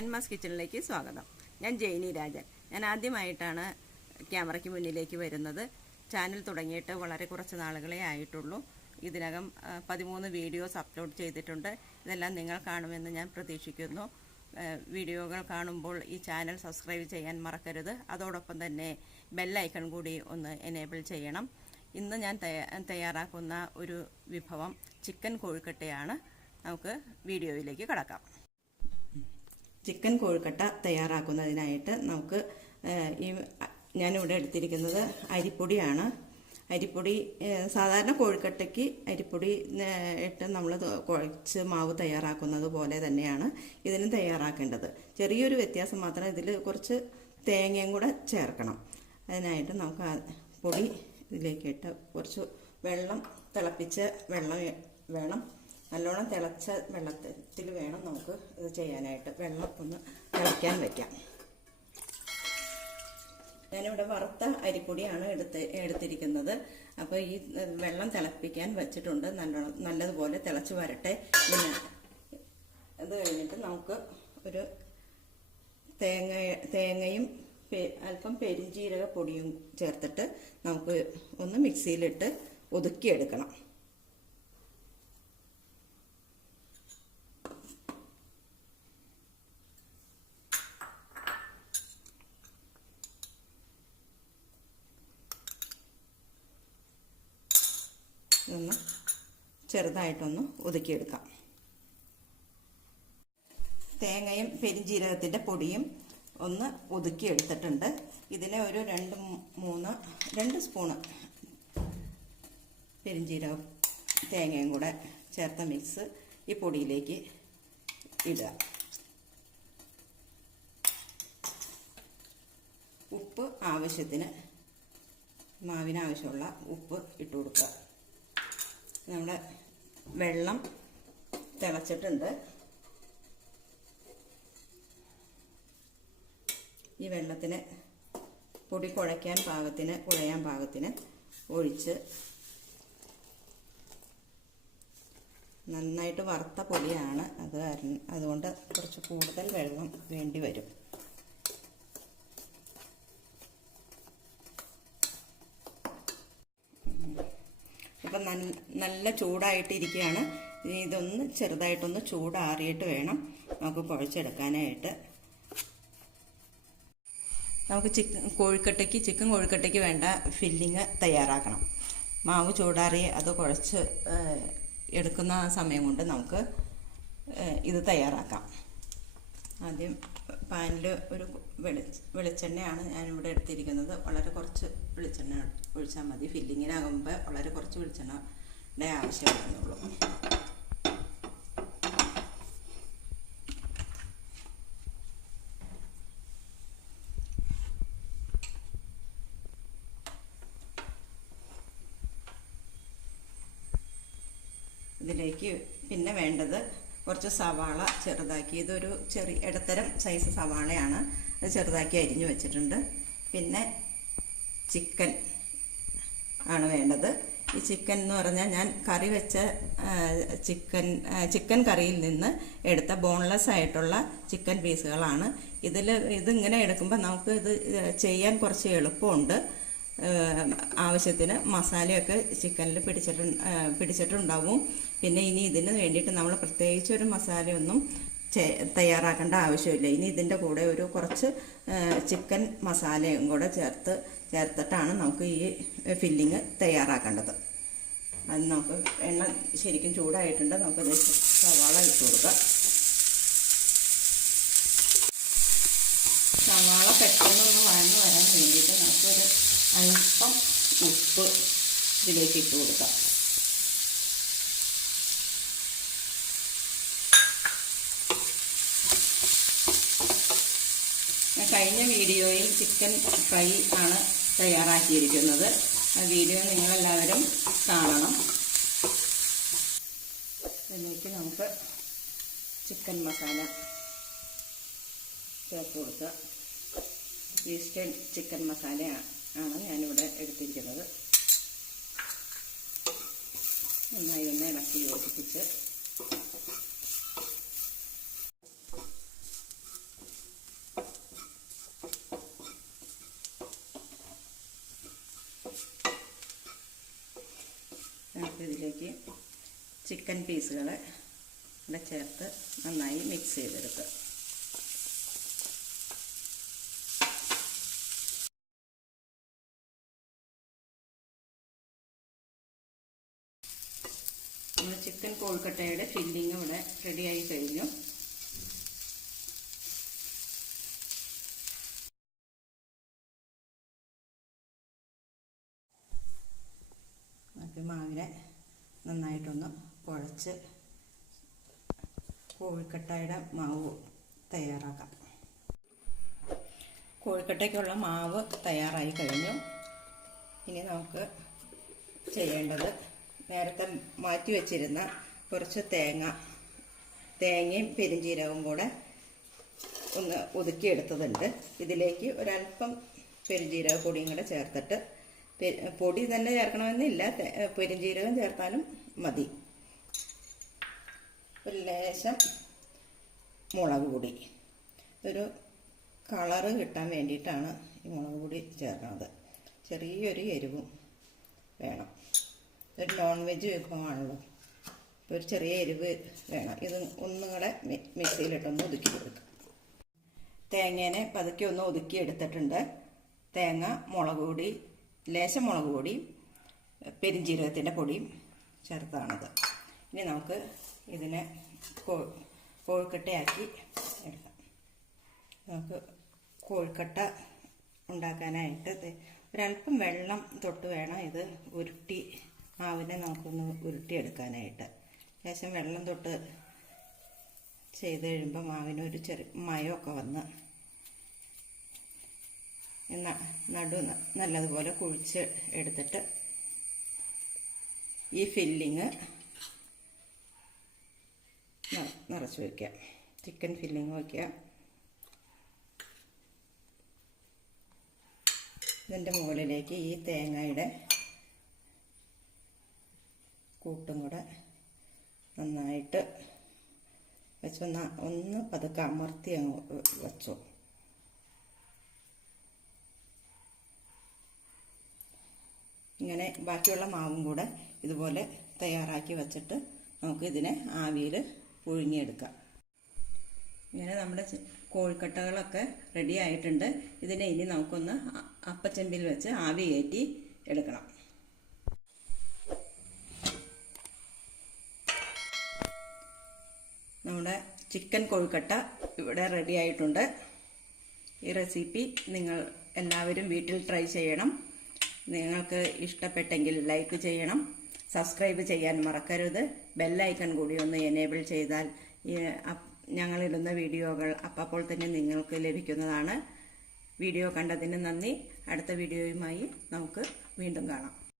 Grandmas കിച്ചണിലേക്ക് സ്വാഗതം. ഞാൻ ജെയിനി രാജൻ. ഞാൻ ആദ്യമായിട്ടാണ് ക്യാമറയ്ക്ക് മുന്നിലേക്ക് വരുന്നത്. ചാനൽ തുടങ്ങിയിട്ട് വളരെ കുറച്ച് നാളുകളേ ആയിട്ടുള്ളൂ. ഇതിനകം 13 വീഡിയോസ് അപ്ലോഡ് ചെയ്തിട്ടുണ്ട്. ഇതെല്ലാം നിങ്ങൾ കാണുമെന്ന് ഞാൻ പ്രതീക്ഷിക്കുന്നു. വീഡിയോകൾ കാണുമ്പോൾ ഈ ചാനൽ സബ്സ്ക്രൈബ് ചെയ്യാൻ മറക്കരുത്. അതോടൊപ്പം തന്നെ ബെൽ ഐക്കൺ കൂടി ഒന്ന് എനേബിൾ ചെയ്യണം. ഇന്ന് ഞാൻ തയ്യാറാക്കുന്ന ഒരു വിഭവം ചിക്കൻ കോഴിക്കട്ടയാണ്. നമുക്ക് വീഡിയോയിലേക്ക് കടക്കാം. ചിക്കൻ കോഴിക്കട്ട തയ്യാറാക്കുന്നതിനായിട്ട് നമുക്ക് ഞാനിവിടെ എടുത്തിരിക്കുന്നത് അരിപ്പൊടിയാണ്. അരിപ്പൊടി സാധാരണ കോഴിക്കട്ടയ്ക്ക് അരിപ്പൊടി ഇട്ട് നമ്മൾ കുഴച്ച് മാവ് തയ്യാറാക്കുന്നത് പോലെ തന്നെയാണ് ഇതിനും തയ്യാറാക്കേണ്ടത്. ചെറിയൊരു വ്യത്യാസം മാത്രം, ഇതിൽ കുറച്ച് തേങ്ങയും കൂടെ ചേർക്കണം. അതിനായിട്ട് നമുക്ക് പൊടി ഇതിലേക്കിട്ട് കുറച്ച് വെള്ളം, തിളപ്പിച്ച വെള്ളം വേണം. നല്ലോണം തിളച്ച വെള്ളത്തിൽ വേണം നമുക്ക് ഇത് ചെയ്യാനായിട്ട്. വെള്ളം ഒന്ന് തിളയ്ക്കാൻ വയ്ക്കാം. ഞാനിവിടെ വറുത്ത അരിപ്പൊടിയാണ് എടുത്തിരിക്കുന്നത്. അപ്പോൾ ഈ വെള്ളം തിളപ്പിക്കാൻ വെച്ചിട്ടുണ്ട്. നല്ലതുപോലെ തിളച്ച് വരട്ടെ. പിന്നെ അത് കഴിഞ്ഞിട്ട് നമുക്ക് ഒരു തേങ്ങയും അല്പം പെരിഞ്ജീരക പൊടിയും ചേർത്തിട്ട് നമുക്ക് ഒന്ന് മിക്സിയിലിട്ട് ഒതുക്കിയെടുക്കണം. ഒന്ന് ചെറുതായിട്ടൊന്ന് ഒതുക്കിയെടുക്കാം. തേങ്ങയും പെരിഞ്ജീരകത്തിൻ്റെ പൊടിയും ഒന്ന് ഒതുക്കിയെടുത്തിട്ടുണ്ട്. ഇതിനെ ഒരു 2 സ്പൂണ് പെരിഞ്ജീരകം തേങ്ങയും കൂടെ ചേർത്ത മിക്സ് ഈ പൊടിയിലേക്ക് ഇടുക. ഉപ്പ് ആവശ്യത്തിന്, മാവിനാവശ്യമുള്ള ഉപ്പ് ഇട്ട് കൊടുക്കുക. നമ്മുടെ വെള്ളം തിളച്ചിട്ടുണ്ട്. ഈ വെള്ളത്തിന് പൊടി കുഴയാൻ പാകത്തിന് ഒഴിച്ച്, നന്നായിട്ട് വറുത്ത പൊടിയാണ് അതുകൊണ്ട് കുറച്ച് കൂടുതൽ വെള്ളം വേണ്ടി വരും. ഇപ്പം നല്ല ചൂടായിട്ടിരിക്കുകയാണ്. ഇതൊന്ന് ചെറുതായിട്ടൊന്ന് ചൂടാറിയിട്ട് വേണം നമുക്ക് കുഴച്ചെടുക്കാനായിട്ട്. നമുക്ക് ചിക്കൻ കോഴിക്കട്ടയ്ക്ക് വേണ്ട ഫില്ലിങ് തയ്യാറാക്കണം. മാവ് ചൂടാറി അത് കുഴച്ച് എടുക്കുന്ന സമയം കൊണ്ട് നമുക്ക് ഇത് തയ്യാറാക്കാം. ആദ്യം പാനിൽ ഒരു വെളിച്ചെണ്ണയാണ് ഞാനിവിടെ എടുത്തിരിക്കുന്നത്. വളരെ കുറച്ച് വെളിച്ചെണ്ണ ഒഴിച്ചാൽ മതി. ഫില്ലിങ്ങിനാകുമ്പോൾ വളരെ കുറച്ച് വെളിച്ചെണ്ണയുടെ ആവശ്യം വരുന്നുള്ളൂ. ഇതിലേക്ക് പിന്നെ വേണ്ടത് കുറച്ച് സവാള ചെറുതാക്കി, ഇതൊരു ഇടത്തരം സൈസ് സവാളയാണ്, അത് ചെറുതാക്കി അരിഞ്ഞു വെച്ചിട്ടുണ്ട്. പിന്നെ ചിക്കൻ ആണ് വേണ്ടത്. ഈ ചിക്കൻ എന്ന് പറഞ്ഞാൽ ഞാൻ കറി വെച്ച ചിക്കൻ കറിയിൽ നിന്ന് എടുത്ത ബോൺലെസ് ആയിട്ടുള്ള ചിക്കൻ പീസുകളാണ്. ഇതിങ്ങനെ എടുക്കുമ്പോൾ നമുക്ക് ഇത് ചെയ്യാൻ കുറച്ച് എളുപ്പമുണ്ട്. ആവശ്യത്തിന് മസാലയൊക്കെ ചിക്കനിൽ പിടിച്ചിട്ടുണ്ടാവും. പിന്നെ ഇനി ഇതിന് വേണ്ടിയിട്ട് നമ്മൾ പ്രത്യേകിച്ചൊരു മസാലയൊന്നും തയ്യാറാക്കേണ്ട ആവശ്യമില്ല. ഇനി ഇതിൻ്റെ കൂടെ ഒരു കുറച്ച് ചിക്കൻ മസാലയും കൂടെ ചേർത്തിട്ടാണ് നമുക്ക് ഈ ഫില്ലിങ് തയ്യാറാക്കേണ്ടത്. അത് നമുക്ക് എണ്ണ ശരിക്കും ചൂടായിട്ടുണ്ട്. നമുക്കത് സവാള ഇട്ട് കൊടുക്കാം. സവാള പെട്ടെന്നൊന്ന് വഴന്ന് വരാൻ വേണ്ടിയിട്ട് നമുക്കൊരു അല്പം ഉപ്പ് ഇതിലേക്ക് ഇട്ട് കൊടുക്കാം. കഴിഞ്ഞ വീഡിയോയിൽ ചിക്കൻ ഫ്രൈ ആണ് തയ്യാറാക്കിയിരിക്കുന്നത്. ആ വീഡിയോ നിങ്ങളെല്ലാവരും കാണണം. ഇതിലേക്ക് നമുക്ക് ചിക്കൻ മസാല ചേർത്ത് കൊടുക്കുക. ഈസ്റ്റേൺ ചിക്കൻ മസാലയാണ് ഞാനിവിടെ എടുത്തിരിക്കുന്നത്. നന്നായി ഒന്ന് ഇളക്കി യോജിപ്പിച്ച് നമുക്കിതിലേക്ക് ചിക്കൻ പീസുകൾ ഇവിടെ ചേർത്ത് നന്നായി മിക്സ് ചെയ്തെടുക്കുക. നമ്മൾ ചിക്കൻ കോഴിക്കട്ടയുടെ ഫില്ലിങ് ഇവിടെ റെഡിയായി കഴിഞ്ഞു. മാവിനെ നന്നായിട്ടൊന്ന് കുഴച്ച് കോഴിക്കട്ടയുടെ മാവ് തയ്യാറാക്കാം. കോഴിക്കട്ടയ്ക്കുള്ള മാവ് തയ്യാറായി കഴിഞ്ഞു. ഇനി നമുക്ക് ചെയ്യേണ്ടത് നേരത്തെ മാറ്റി വച്ചിരുന്ന കുറച്ച് തേങ്ങയും പെരുംജീരകവും കൂടെ ഒന്ന് ഒതുക്കിയെടുത്തതുണ്ട്. ഇതിലേക്ക് ഒരല്പം പെരുംജീരക പൊടിയും കൂടെ ചേർത്തിട്ട്, പൊടി തന്നെ ചേർക്കണമെന്നില്ല, പെരുംജീരകം ചേർത്താലും മതി. ഒരു ലേശം മുളക് പൊടി, ഒരു കളറ് കിട്ടാൻ വേണ്ടിയിട്ടാണ് ഈ മുളക് പൊടി ചേർക്കുന്നത്. ചെറിയൊരു എരിവും വേണം. ഒരു നോൺ വെജ് വിഭവമാണല്ലോ, ഒരു ചെറിയ എരിവ് വേണം. ഇത് ഒന്നും കൂടെ മിക്സിയിലിട്ടൊന്ന് ഒതുക്കി കൊടുക്കുക. തേങ്ങേനെ പതുക്കെ ഒന്ന് ഒതുക്കി എടുത്തിട്ടുണ്ട്. തേങ്ങ, മുളക് പൊടി, ലേശം മുളക് പൊടിയും പെരുംജീരകത്തിൻ്റെ പൊടിയും ചേർത്താണത്. ഇനി നമുക്ക് ഇതിനെ കോഴിക്കട്ടയാക്കി എടുക്കാം. നമുക്ക് കോഴിക്കട്ട ഉണ്ടാക്കാനായിട്ട് ഒരല്പം വെള്ളം തൊട്ട് വേണം ഇത് മാവിനെ നമുക്കൊന്ന് ഉരുട്ടിയെടുക്കാനായിട്ട്. ലേശം വെള്ളം തൊട്ട് ചെയ്ത് കഴിയുമ്പോൾ മാവിന് ഒരു ചെറിയ മയമൊക്കെ വന്ന് നല്ലതുപോലെ കുഴിച്ച് എടുത്തിട്ട് ഈ ഫില്ലിങ് നിറച്ച് വയ്ക്കുക. ചിക്കൻ ഫില്ലിങ് വയ്ക്കുക. ഇതിൻ്റെ മുകളിലേക്ക് ഈ തേങ്ങയുടെ കൂട്ടും കൂടെ നന്നായിട്ട് വെച്ച് ഒന്ന് പതുക്കെ അമർത്തി വെച്ചു. ഇങ്ങനെ ബാക്കിയുള്ള മാവും കൂടെ ഇതുപോലെ തയ്യാറാക്കി വെച്ചിട്ട് നമുക്ക് ഇതിനെ ആവിയിൽ പുഴുങ്ങിയെടുക്കാം. ഇങ്ങനെ നമ്മുടെ കോഴിക്കട്ടകളൊക്കെ റെഡി ആയിട്ടുണ്ട്. ഇതിനെ ഇനി നമുക്കൊന്ന് അപ്പച്ചെമ്പിൽ വെച്ച് ആവി കയറ്റി എടുക്കണം. നമ്മുടെ ചിക്കൻ കോഴിക്കട്ട ഇവിടെ റെഡി ആയിട്ടുണ്ട്. ഈ റെസിപ്പി നിങ്ങൾ എല്ലാവരും വീട്ടിൽ ട്രൈ ചെയ്യണം. നിങ്ങൾക്ക് ഇഷ്ടപ്പെട്ടെങ്കിൽ ലൈക്ക് ചെയ്യണം, സബ്സ്ക്രൈബ് ചെയ്യാൻ മറക്കരുത്. ബെല്ലൈക്കൺ കൂടി ഒന്ന് എനേബിൾ ചെയ്താൽ ഞങ്ങളിടുന്ന വീഡിയോകൾ അപ്പോൾ തന്നെ നിങ്ങൾക്ക് ലഭിക്കുന്നതാണ്. വീഡിയോ കണ്ടതിന് നന്ദി. അടുത്ത വീഡിയോയുമായി നമുക്ക് വീണ്ടും കാണാം.